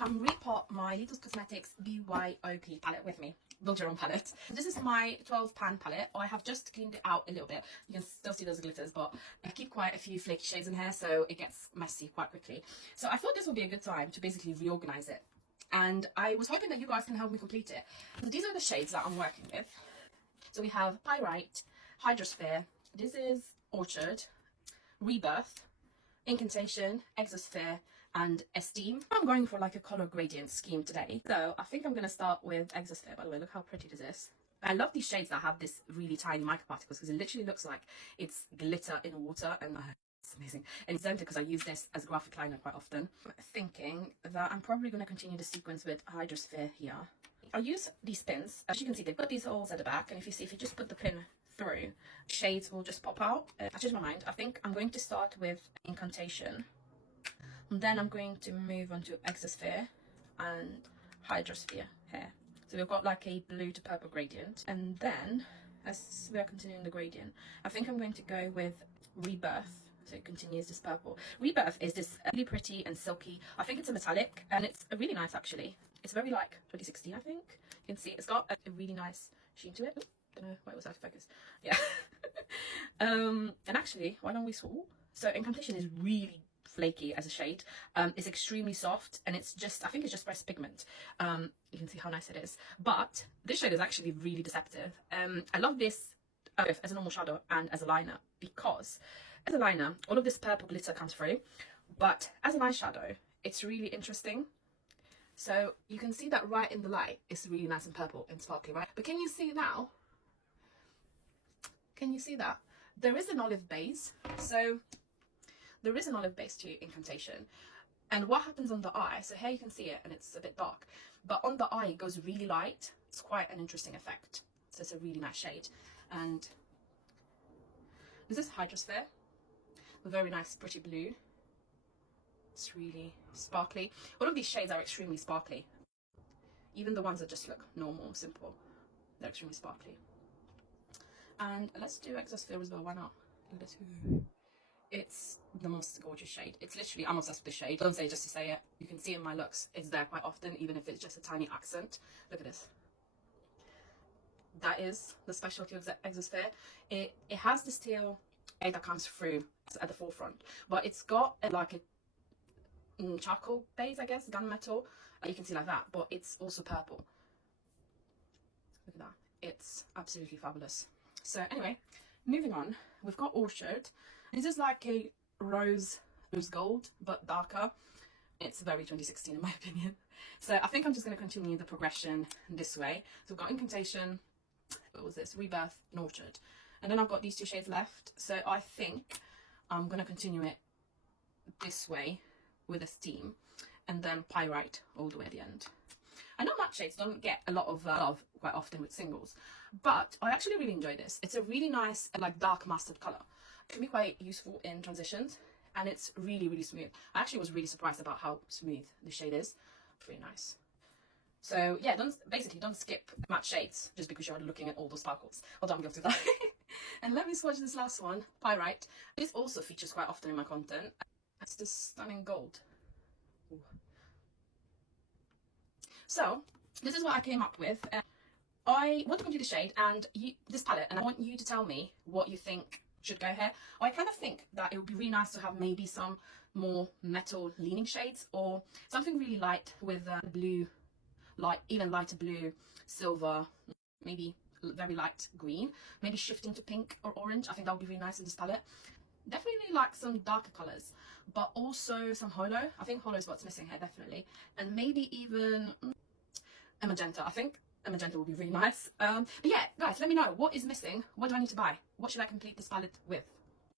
come repot my Little Cosmetics BYOP palette with me. Build your own palette. This is my 12 pan palette. I have just cleaned it out a little bit. You can still see those glitters, but I keep quite a few flaky shades in here, so it gets messy quite quickly. So I thought this would be a good time to basically reorganize it. And I was hoping that you guys can help me complete it. So these are the shades that I'm working with. So we have Pyrite, Hydrosphere, this is Orchard, Rebirth, Incantation, Exosphere, and Esteem. I'm going for like a color gradient scheme today. So I think I'm going to start with Exosphere. By the way, look how pretty this is. I love these shades that have this really tiny microparticles because it literally looks like it's glitter in water, and it's amazing. And it's because I use this as graphic liner quite often. I'm thinking that I'm probably going to continue the sequence with Hydrosphere here. I use these pins. As you can see, they've got these holes at the back, and if you just put the pin through, shades will just pop out. I changed my mind. I think I'm going to start with Incantation, and then I'm going to move on to Exosphere and Hydrosphere here. So we've got like a blue to purple gradient, and then as we are continuing the gradient, I think I'm going to go with Rebirth. So it continues this purple. Rebirth is this really pretty and silky. I think it's a metallic, and it's really nice actually. It's very like 2016, I think. You can see it's got a really nice sheen to it. Ooh, don't know why it was out of focus. Yeah. And actually, why don't we swap? So Incantation is really flaky as a shade. It's extremely soft, and it's just, I think it's just pressed pigment. You can see how nice it is. But this shade is actually really deceptive. I love this as a normal shadow and as a liner, because as a liner, all of this purple glitter comes through, but as an eyeshadow, it's really interesting. So you can see that right in the light, it's really nice and purple and sparkly, right? But can you see now? Can you see that? There is an olive base. So there is an olive base to Incantation. And what happens on the eye, so here you can see it and it's a bit dark, but on the eye it goes really light. It's quite an interesting effect. So it's a really nice shade. And this is Hydrosphere, a very nice pretty blue. It's really sparkly. All of these shades are extremely sparkly. Even the ones that just look normal, simple, they're extremely sparkly. And let's do Exosphere as well, why not? Look at this. It's the most gorgeous shade. It's literally, I'm obsessed with this shade. Don't say it just to say it. You can see in my looks, it's there quite often, even if it's just a tiny accent. Look at this. That is the specialty of Exosphere. It has this teal shade that comes through at the forefront, but it's got like a charcoal base, I guess, gunmetal. You can see like that, but it's also purple. Look at that. It's absolutely fabulous. So anyway, moving on, we've got Orchard. This is like a rose gold, but darker. It's very 2016 in my opinion. So I think I'm just going to continue the progression this way. So we've got Incantation, what was this, Rebirth and Orchard. And then I've got these two shades left. So I think I'm going to continue it this way with Esteem, and then Pyrite all the way at the end. I know matte shades don't get a lot of love quite often with singles, but I actually really enjoy this. It's a really nice like dark mustard color. It can be quite useful in transitions, and it's really, really smooth. I actually was really surprised about how smooth the shade is. Pretty nice. So yeah, don't skip matte shades just because you're looking at all the sparkles. Although I'm guilty of that. And let me swatch this last one, Pyrite. This also features quite often in my content. It's this stunning gold. Ooh. So this is what I came up with. I want to complete the shade and this palette, and I want you to tell me what you think should go here. I kind of think that it would be really nice to have maybe some more metal leaning shades, or something really light with blue, even lighter blue, silver, maybe very light green, maybe shifting to pink or orange. I think that would be really nice in this palette. Definitely like some darker colors, but also some holo. I think holo is what's missing here, definitely. And maybe even a magenta. I think a magenta would be really nice. But yeah, guys, let me know what is missing. What do I need to buy? What should I complete this palette with?